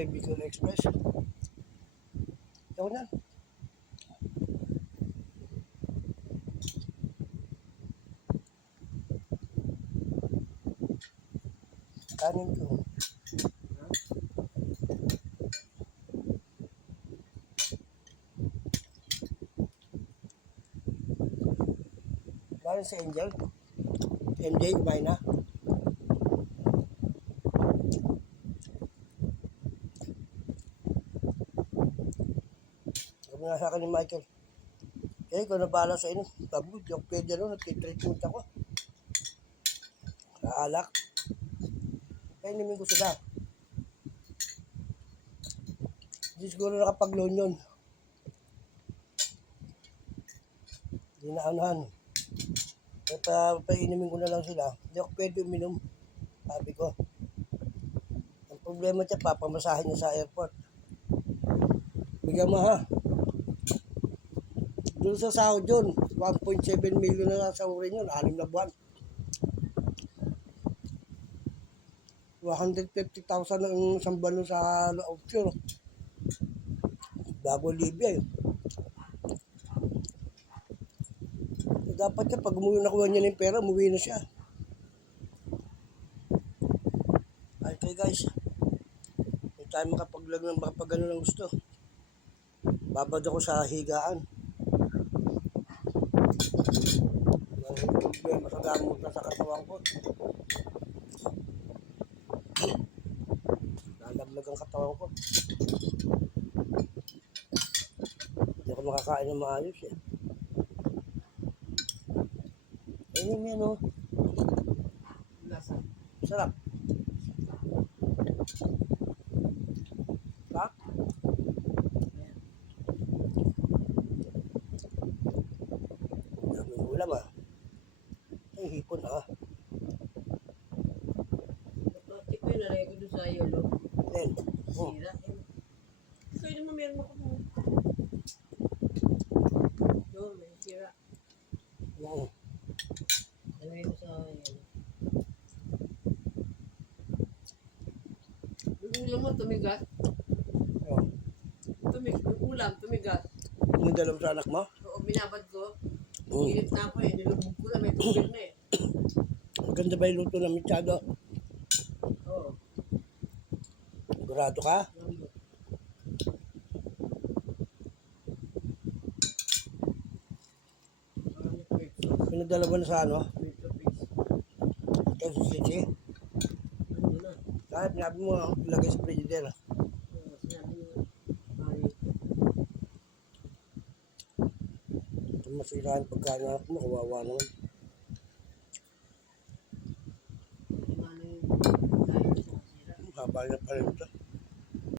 eh, Bicol Express. Ito na. Kanin ko. Dahil sa Angel. MJ, kumain na. Sabi nga sa akin ni Michael, eh, kung nabala sa inyo, tabud, yung pwede rin, nagtitreatment ako. Sa alak. Kaya inimin ko sila. Hindi siguro nakapag-loan yun. Hindi na anuhan. Kaya painimin ko na lang sila. Hindi ako pwede uminom. Sabi ko. Ang problema siya, papamasahin niya sa airport. Bigyan mo ha. Doon sa sahod yun, 1.7 million na nasahurin yun, 6 na buwan. 150,000 ang isang buwan sa offshore. Bago Libya eh. Dapat siya, pag nakuha niya ng pera, umuwi na siya. Ay, okay guys. Hindi tayo makapagano ng gusto. Babad ako sa higaan. Ang problema sa gamot na sa katawan ko. Lalaglag ang katawan ko. Hindi ako makakain ng maayos eh. Ayun yan o. Sarap. Sarap? Daming ulam ah. Ay, hipon ah. Plastic ko yun, nalagay ko doon sa yolo. Then, oh. Sira. So, yun naman meron ako. Doon, may sira. Oo. Nalagay ko sa yolo. Yung ulam mo, tumigas. Oh. Yung ulam, tumigas. Pinadala mo sa anak mo? Oo, binabad ko. Oo. Init na ako eh, nilubog ko na, may tubig na eh. Maganda ba yung luto ng mitsado? Oo. Sigurado ka? Pinadala mo na sa ano? Kansas City? Ano na? Kahit sinabi mo, ilagay sa frigidaire. Oo, sinabi mo. Ay, Kung masiraan pagkain anak mo, kawawa naman. ano yung dahil sa sira. Haba na pa rin ito.